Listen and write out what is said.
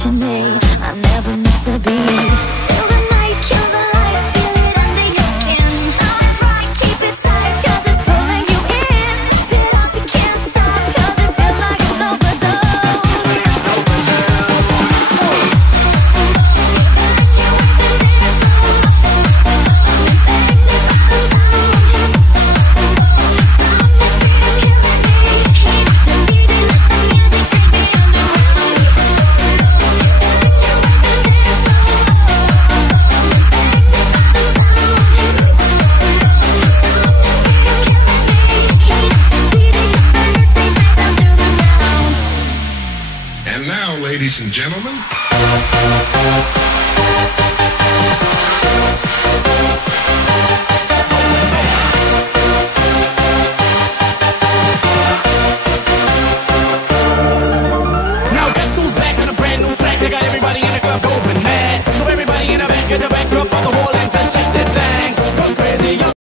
watching me. I never miss a beat. Still the night, kill the lights, feel it under your skin. That's right, keep it tight, cause it's pulling you in. Keep it up, you can't stop, cause it feels like an overdose. And now, ladies and gentlemen,